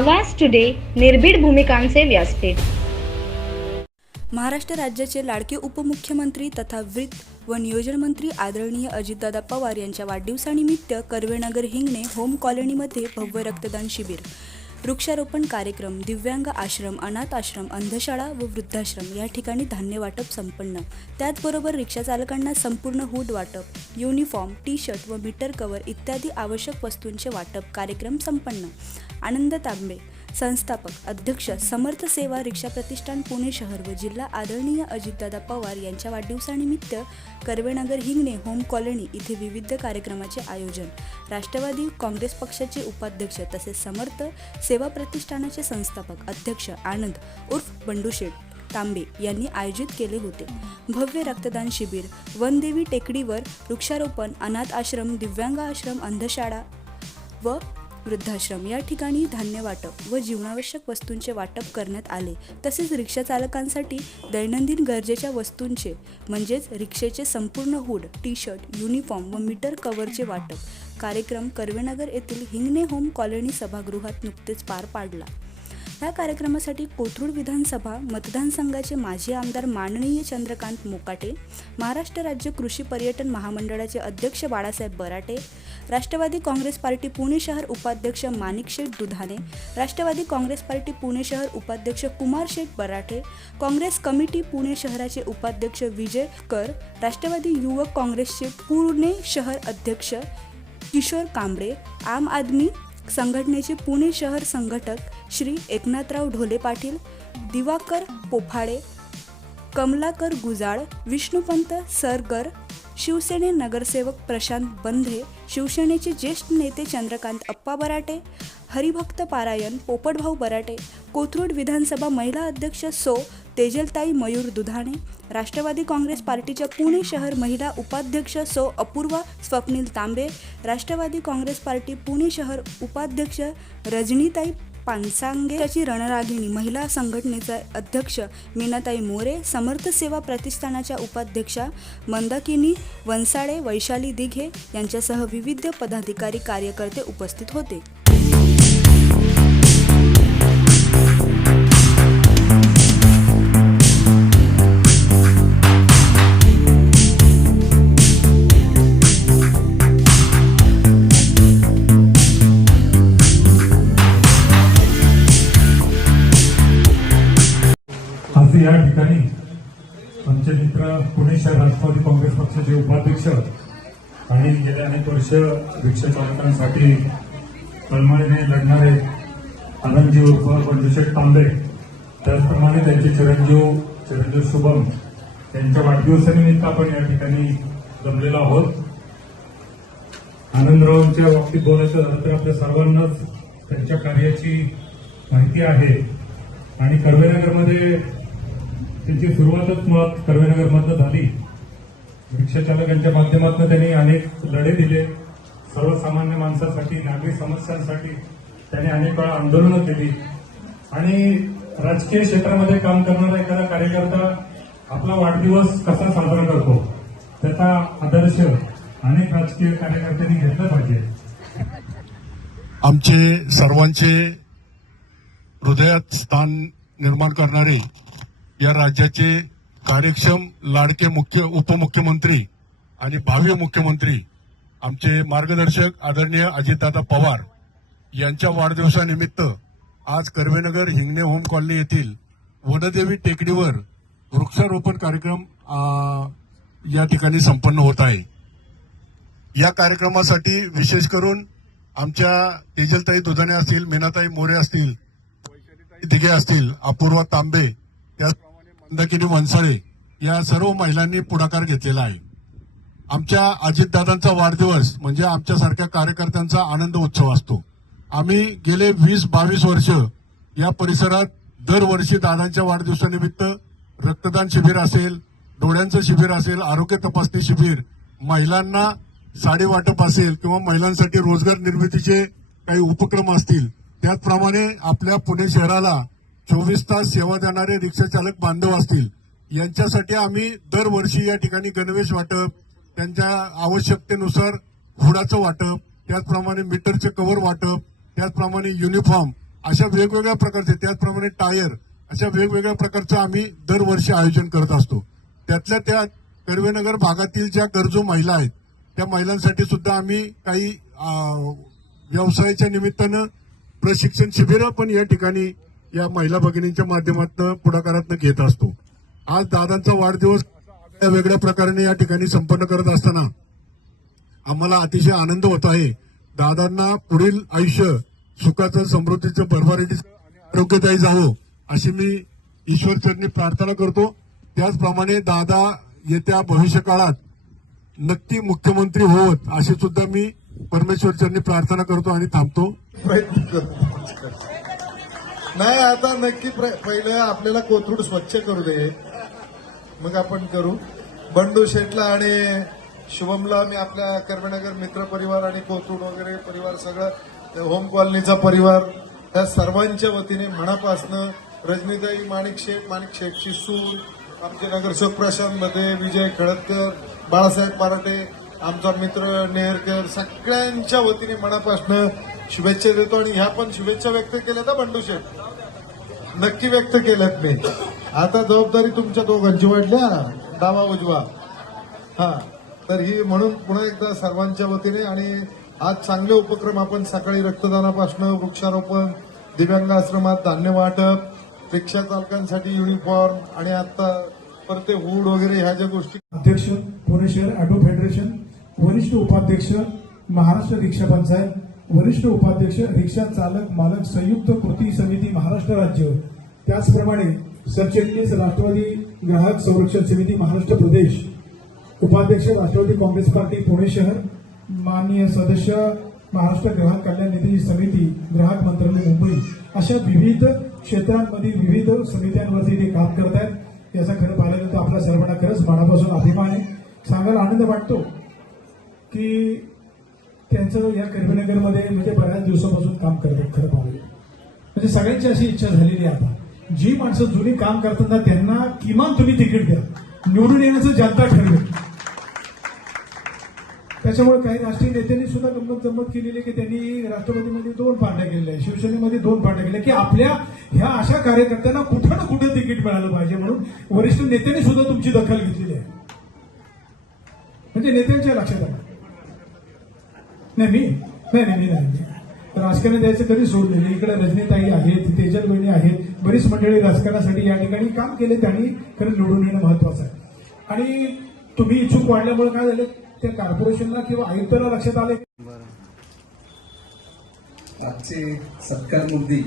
आवाज टुडे निर्भीड भूमिकांचे व्यासपीठ. महाराष्ट्र राज्याचे लाडके उपमुख्यमंत्री तथा वित्त व नियोजन मंत्री आदरणीय अजितदादा पवार यांच्या वाढदिवसानिमित्त कर्वेनगर हिंगणे होम कॉलनीमध्ये भव्य रक्तदान शिबिर वृक्षारोपण कार्यक्रम दिव्यांग आश्रम अनाथ आश्रम अंधशाळा व वृद्धाश्रम या ठिकाणी धान्य वाटप संपन्न. त्याचबरोबर रिक्षा चालकांना संपूर्ण हूड वाटप युनिफॉर्म टी शर्ट व मीटर कवर इत्यादी आवश्यक वस्तूंचे वाटप कार्यक्रम संपन्न. आनंद तांबे संस्थापक अध्यक्ष समर्थ सेवा रिक्षा प्रतिष्ठान पुणे शहर व जिल्हा आदरणीय अजितदादा पवार यांच्या वाढदिवसानिमित्त कर्वेनगर हिंगणे होम कॉलनी इथे विविध कार्यक्रमाचे आयोजन. राष्ट्रवादी काँग्रेस पक्षाचे उपाध्यक्ष तसेच समर्थ सेवा प्रतिष्ठानाचे संस्थापक अध्यक्ष आनंद उर्फ बंडूशेठ तांबे यांनी आयोजित केले होते. भव्य रक्तदान शिबिर वनदेवी टेकडीवर वृक्षारोपण अनाथ आश्रम दिव्यांग आश्रम अंधशाळा व वृद्धाश्रम. या ठिकाणी धान्य वाटप व जीवनावश्यक वस्तूंचे वाटप करण्यात आले. तसेच रिक्षा चालकांसाठी दैनंदिन गरजेच्या वस्तूंचे म्हणजेच रिक्षेचे संपूर्ण हूड टी शर्ट युनिफॉर्म व मीटर कव्हरचे वाटप. कार्यक्रम कर्वेनगर येथील हिंगणे होम कॉलनी सभागृहात नुकतेच पार पाडला. या कार्यक्रमासाठी कोथरूड विधानसभा मतदारसंघाचे माजी आमदार माननीय चंद्रकांत मोकाटे महाराष्ट्र राज्य कृषी पर्यटन महामंडळाचे अध्यक्ष बाळासाहेब बराटे राष्ट्रवादी काँग्रेस पार्टी पुणे शहर उपाध्यक्ष मानिक शेठ दुधाने राष्ट्रवादी काँग्रेस पार्टी पुणे शहर उपाध्यक्ष कुमार शेठ बराठे काँग्रेस कमिटी पुणे शहराचे उपाध्यक्ष विजय कर राष्ट्रवादी युवक काँग्रेसचे पुणे शहर अध्यक्ष किशोर कांबळे आम आदमी संघटनेचे पुणे शहर संघटक श्री एकनाथराव ढोले पाटील दिवाकर पोफाळे कमलाकर गुजाळ विष्णुपंत सरगर शिवसेने नगरसेवक प्रशांत बंधे शिवसेनेचे ज्येष्ठ नेते चंद्रकांत अप्पा बराटे हरिभक्त पारायण पोपटभाऊ बराटे कोथरूड विधानसभा महिला अध्यक्ष सो तेजलताई मयूर दुधाणे राष्ट्रवादी काँग्रेस पार्टीच्या पुणे शहर महिला उपाध्यक्ष सो अपूर्वा स्वप्नील तांबे राष्ट्रवादी काँग्रेस पार्टी पुणे शहर उपाध्यक्ष रजनीताई पानसांगे त्याची रणरागिणी महिला संघटनेचा अध्यक्ष मीनाताई मोरे समर्थ सेवा प्रतिष्ठानाच्या उपाध्यक्षा मंदाकिनी वंसाळे वैशाली दिघे यांच्यासह विविध पदाधिकारी कार्यकर्ते उपस्थित होते. आणि गेल्या अनेक वर्ष रिक्षा चालकांसाठी तळमळीने लढणारे आनंदजी उर्फ बंडूशेठ तांबे त्याचप्रमाणे त्यांचे चिरंजीव चिरंजीव शुभम यांच्या वाढदिवसानिमित्त आपण या ठिकाणी जमलेलो आहोत. आनंदरावांच्या बाबतीत बोलायचं झालं तर आपल्या सर्वांनाच त्यांच्या कार्याची माहिती आहे. आणि कर्वेनगरमध्ये त्यांची सुरुवातच मुळात कर्वेनगरमधनं झाली. रिक्षाचालक यांच्या माध्यमातून त्यांनी अनेक लढे दिले. सर्वसामान्य माणसासाठी नागरी समस्यांसाठी त्यांनी अनेक वेळा आंदोलनं केली. आणि राजकीय क्षेत्रामध्ये काम करणारा एखादा कार्यकर्ता आपला वाढदिवस कसा साजरा करतो त्याचा आदर्श अनेक राजकीय कार्यकर्त्यांनी घेतला पाहिजे. आमचे सर्वांचे हृदयात स्थान निर्माण करणारे या राज्याचे कार्यक्षम लाडके मुख्य उपमुख्यमंत्री आणि भावी मुख्यमंत्री आमचे मार्गदर्शक आदरणीय अजितदादा पवार यांच्या वाढदिवसानिमित्त आज कर्वेनगर हिंगणे होम कॉलनी येथील वनदेवी टेकडीवर वृक्षारोपण कार्यक्रम या ठिकाणी संपन्न होत आहे. या कार्यक्रमासाठी विशेष करून आमच्या तेजलताई दुधाणे असतील मीनाताई मोरे असतील वैशालीताई दिघे असतील अपूर्वा तांबे त्याचप्रमाणे मंदाकिनी वनसाळे या सर्व महिलांनी पुढाकार घेतलेला आहे. आमच्या अजितदादांचा वाढदिवस म्हणजे आमच्यासारख्या कार्यकर्त्यांचा आनंद उत्सव असतो. आम्ही गेले वीस बावीस वर्ष या परिसरात दरवर्षी दादांच्या वाढदिवसानिमित्त रक्तदान शिबिर असेल डोळ्यांचं शिबिर असेल आरोग्य तपासणी शिबिर महिलांना साडी वाटप असेल किंवा महिलांसाठी रोजगार निर्मितीचे काही उपक्रम असतील त्याचप्रमाणे आपल्या पुणे शहराला चोवीस तास सेवा देणारे रिक्षाचालक बांधव असतील यांच्यासाठी आम्ही दरवर्षी या ठिकाणी गणवेश वाटप त्यांच्या आवश्यकतेनुसार हुडाचं वाटप त्याचप्रमाणे मीटरचे कव्हर वाटप त्याचप्रमाणे युनिफॉर्म अशा वेगवेगळ्या प्रकारचे त्याचप्रमाणे टायर अशा वेगवेगळ्या प्रकारचं आम्ही दरवर्षी आयोजन करत असतो. त्यातल्या त्या कर्वेनगर भागातील ज्या गरजू महिला आहेत त्या महिलांसाठी सुद्धा आम्ही काही व्यवसायाच्या निमित्तानं प्रशिक्षण शिबिरं पण या ठिकाणी या महिला भगिनींच्या माध्यमातून पुढाकारातनं घेत असतो. आज दादांचा वाढदिवस वेगळ्या प्रकारे या ठिकाणी संपन्न करत असताना आम्हाला अतिशय आनंद होत आहे. दादांना पुढील आयुष्य सुखाचं समृद्धीचं भरभराटीचं आरोग्यदायी जावं अशी मी ईश्वरचरणी प्रार्थना करतो. त्याचप्रमाणे दादा येत्या भविष्य काळात नक्की मुख्यमंत्री होत अशी सुद्धा मी परमेश्वरचरणी प्रार्थना करतो आणि थांबतो. प्रयत्न नाही आता नक्की प्र- पहिलं आपल्याला कोथरूड स्वच्छ करू दे. मग आपण करू. बंडू शेटला आणि शुभमला मी आपल्या कर्मनगर मित्र परिवार आणि कोथरूड वगैरे परिवार सगळं होम कॉलनीचा परिवार त्या सर्वांच्या वतीने मनापासनं रजनीताई माणिक शेख माणिक शेख सूर आमचे नगरसेवक प्रशांत मध्ये विजय खळदकर बाळासाहेब पाराटे आमचा मित्र नेहरकर सगळ्यांच्या वतीने मनापासनं शुभेच्छा देतो आणि ह्या पण शुभेच्छा व्यक्त केल्या तर बंडू शेठ. नक्की व्यक्त केल्यात मी. आता जबाबदारी तुमच्या दोघांची वाढल्या डावा उजवा. हा. तर ही म्हणून पुन्हा एकदा सर्वांच्या वतीने आणि आज चांगले उपक्रम आपण सकाळी रक्तदानापासून वृक्षारोपण दिव्यांग आश्रमात धान्य वाटप रिक्षा चालकांसाठी युनिफॉर्म आणि आता परत ते हूड वगैरे ह्या ज्या गोष्टी अध्यक्ष पुणे शहर ऑटो फेडरेशन वरिष्ठ उपाध्यक्ष महाराष्ट्र रिक्षा पंचायत वरिष्ठ उपाध्यक्ष रिक्षा चालक मालक संयुक्त कृती समिती महाराष्ट्र राज्य. त्याचप्रमाणे सरचिटणीस राष्ट्रवादी ग्राहक संरक्षण समिती महाराष्ट्र प्रदेश. उपाध्यक्ष राष्ट्रवादी काँग्रेस पार्टी पुणे शहर. माननीय सदस्य महाराष्ट्र ग्राहक कल्याण निधी समिती ग्राहक मंत्रालय मुंबई. अशा विविध क्षेत्रांमध्ये विविध समित्यांवरती ते काम करत आहेत याचा खरं पाहिलं तर आपल्या सर्वांना खरंच मनापासून अभिमान आहे. सांगायला आनंद वाटतो की त्यांचं या कर्मीनगरमध्ये म्हणजे बऱ्याच दिवसापासून काम करतात खरं पाहिलं म्हणजे सगळ्यांची अशी इच्छा झालेली आहे आता. जी माणसं जुनी काम करतात ना त्यांना किमान तुम्ही तिकीट द्या. निवडून येण्याचं जनता ठरवेल. त्याच्यामुळे काही राष्ट्रीय नेत्यांनी सुद्धा गंमत जम्मत केलेली आहे की त्यांनी राष्ट्रवादीमध्ये दोन पार्ट्या केलेल्या आहेत. शिवसेनेमध्ये दोन पार्ट्या केल्या की आपल्या ह्या अशा कार्यकर्त्यांना कुठं ना कुठं तिकीट मिळालं पाहिजे म्हणून वरिष्ठ नेत्यांनी सुद्धा तुमची दखल घेतलेली आहे. म्हणजे नेत्यांच्या लक्षात आलं. नाही मी नाही नाही मी नाही. राजकारण द्यायचं कधी सोडलेलं इकडे रजनीताई आहेत तेजल बहिणी आहेत. बरीच मंडळी राजकारणासाठी या ठिकाणी काम केले त्यांनी खरं निवडून येणं महत्वाचं आहे. आणि तुम्ही इच्छुक वाढल्यामुळे काय झालं? त्या कॉर्पोरेशनला किंवा आयुक्ताला लक्षात आले आजचे सत्कार मूर्ती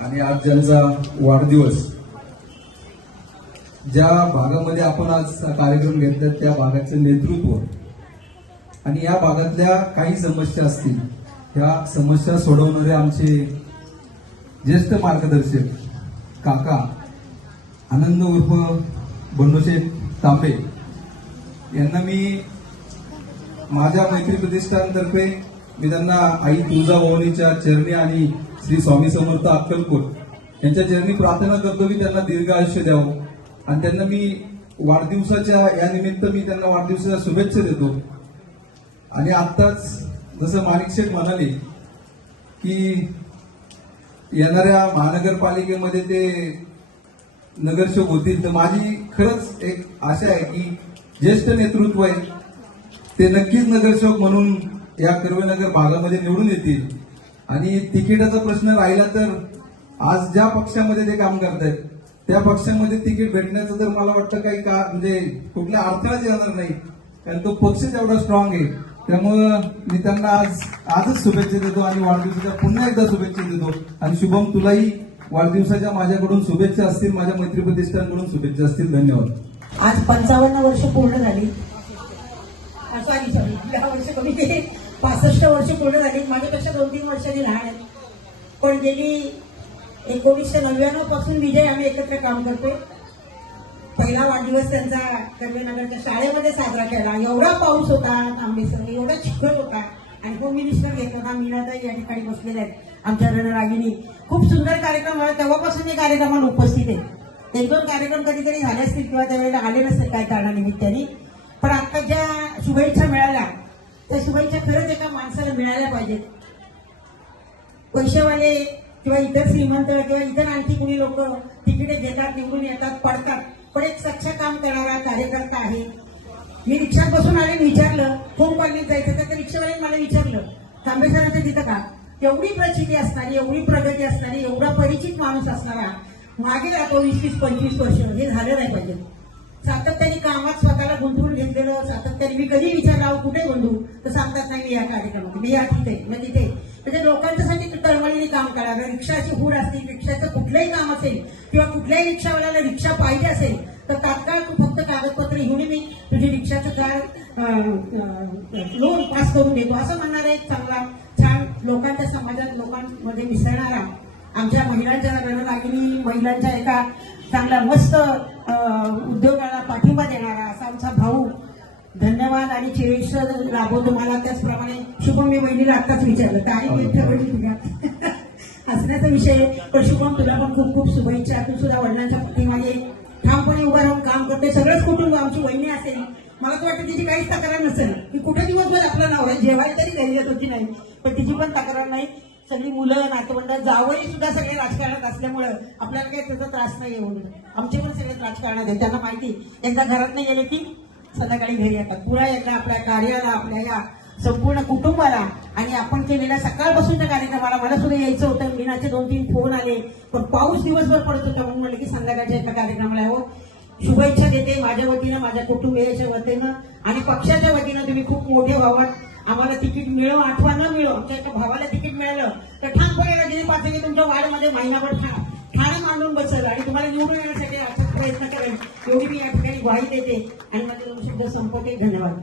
आणि आज ज्यांचा वाढदिवस ज्या भागामध्ये आपण आज कार्यक्रम घेतला त्या भागाचं नेतृत्व आणि या भागातल्या काही समस्या असतील ह्या समस्या सोडवणारे आमचे ज्येष्ठ मार्गदर्शक काका आनंद उर्फ बंडोशेठ तांबे. यांना मी माझ्या मैत्री प्रतिष्ठानतर्फे मी त्यांना आई तुळजाभवानीच्या चरणी आणि श्री स्वामी समर्थ अक्कलकोट यांच्या चरणी प्रार्थना करतो की त्यांना दीर्घ आयुष्य द्यावं. आणि त्यांना मी वाढदिवसाच्या या निमित्त मी त्यांना वाढदिवसाच्या शुभेच्छा देतो. आणि आत्ताच जसं माणिक शेठ म्हणाले की येणाऱ्या महानगरपालिकेमध्ये ते नगरसेवक होतील तर माझी खरंच एक आशा आहे की ज्येष्ठ नेतृत्व आहे ते नक्कीच नगरसेवक म्हणून या कर्वेनगर भागामध्ये निवडून येतील. आणि तिकिटाचा प्रश्न राहिला तर आज ज्या पक्षामध्ये ते काम करतायत त्या पक्षामध्ये तिकीट भेटण्याचं तर मला वाटतं काही का म्हणजे कुठल्या अडथळाच येणार नाही कारण तो पक्ष तेवढा स्ट्रॉंग आहे. त्यामुळं मी त्यांना आज आजच शुभेच्छा देतो आणि वाढदिवसाच्या पुन्हा एकदा शुभेच्छा देतो. आणि शुभम तुलाही वाढदिवसाच्या माझ्याकडून शुभेच्छा असतील माझ्या मैत्री प्रतिष्ठानकडून शुभेच्छा असतील. धन्यवाद. आज पंचावन्न वर्ष पूर्ण झाली. सॉरी सॉरी दहा वर्ष कमी पासष्ट वर्ष पूर्ण झाली. माझ्यापेक्षा दोन तीन वर्षांनी लहान आहेत पण गेली एकोणीसशे नव्याण्णवपासून विजय आम्ही एकत्र काम करतोय. पहिला वाढदिवस त्यांचा कर्वेनगरच्या शाळेमध्ये साजरा केला. एवढा पाऊस होता तांबेसर एवढा चिखल होता. आणि होम मिनिस्टर घेत होता मीनाताई या ठिकाणी बसलेल्या आहेत आमच्या रणरागिणी. खूप सुंदर कार्यक्रम झाला. तेव्हापासून मी कार्यक्रमाला उपस्थित आहे एक दोन कार्यक्रम कधीतरी झाले असतील किंवा त्यावेळेला आले नसतील काय कारणानिमित्ताने. पण आता ज्या शुभेच्छा मिळाल्या त्या शुभेच्छा खरंच एका माणसाला मिळाल्या पाहिजेत. पैशावाले किंवा इतर श्रीमंत किंवा इतर आणखी कुणी लोक तिकिटे घेतात निवडून येतात पडतात. पण एक सच्च काम करणारा कार्यकर्ता आहे. मी रिक्षात बसून आले विचारलं होम कॉलनीत जायचं? तर त्या रिक्षावाल्याने मला विचारलं तांबे सरांचं तिथं का? एवढी प्रचिती असणारी एवढी प्रगती असणारी एवढा परिचित माणूस असणारा मागे जातो वीस वीस पंचवीस वर्ष हे झालं नाही पाहिजे. सातत्याने कामात स्वतःला गुंतवून घेतलेलं सातत्याने मी कधी विचारला कुठे बंधू? तर सांगतात नाही मी या कार्यक्रमात मी या तिथे मग तिथे. म्हणजे लोकांच्यासाठी तळमळीने काम करावं रिक्षाची हूड असतील रिक्षाचं कुठलंही काम असेल किंवा कुठल्याही रिक्षावाल्याला रिक्षा पाहिजे असेल पास करून देतो असं म्हणणारा एक चांगला छान लोकांच्या समाजात लोकांमध्ये मिसळणारा आमच्या महिलांच्या रणरागिणी महिलांच्या एका चांगला मस्त उद्योगाला पाठिंबा देणारा असा आमचा भाऊ. धन्यवाद आणि चिरेश लाभो तुम्हाला त्याचप्रमाणे शुभम मी बहिणीला आत्ताच विचारलं. तारीख ठरवली तुझ्या हसण्याचा विषय. पण शुभम तुला पण खूप खूप शुभेच्छा. तू सुद्धा वडिलांच्या पाठीमागे ठामपणे उभा राहून काम करते. सगळंच कुटुंब आमची बहिणी असेल. मला तर वाटतं तिची काहीच तक्रार नसेल. की कुठे दिवसभर आपला नवरा जेवायला तरी घरी येत होती नाही. पण तिची पण तक्रार नाही. सगळी मुलं नातवंड जावई सुद्धा सगळे राजकारणात असल्यामुळं आपल्याला काही त्याचा त्रास नाही येऊन आमचे पण सगळे राजकारणात आहेत. त्यांना माहिती एकदा घरात नाही गेले की संध्याकाळी घरी येतात. पुरा एकदा आपल्या कार्याला आपल्या या संपूर्ण कुटुंबाला आणि आपण केलेल्या सकाळपासूनच्या कार्यक्रमाला मला सुद्धा यायचं होतं. मीनाचे दोन तीन फोन आले. पण पाऊस दिवसभर पडत होता म्हणून म्हणलं की संध्याकाळच्या एका कार्यक्रमाला हो शुभेच्छा देते माझ्या वतीनं माझ्या कुटुंबियाच्या वतीनं आणि पक्षाच्या वतीनं तुम्ही खूप मोठे व्हावात आम्हाला तिकीट मिळो अथवा न मिळो आमच्या एका भावाला तिकीट मिळालं तर ठामपणे रजनी पाटील तुमच्या वार्डमध्ये महिनाभर ठा- ठाणे मांडून बसेल आणि तुम्हाला निवडून येण्यासाठी अथक प्रयत्न करेल एवढी मी या ठिकाणी ग्वाही देते. आणि माझे दोन शब्द संपवते. धन्यवाद.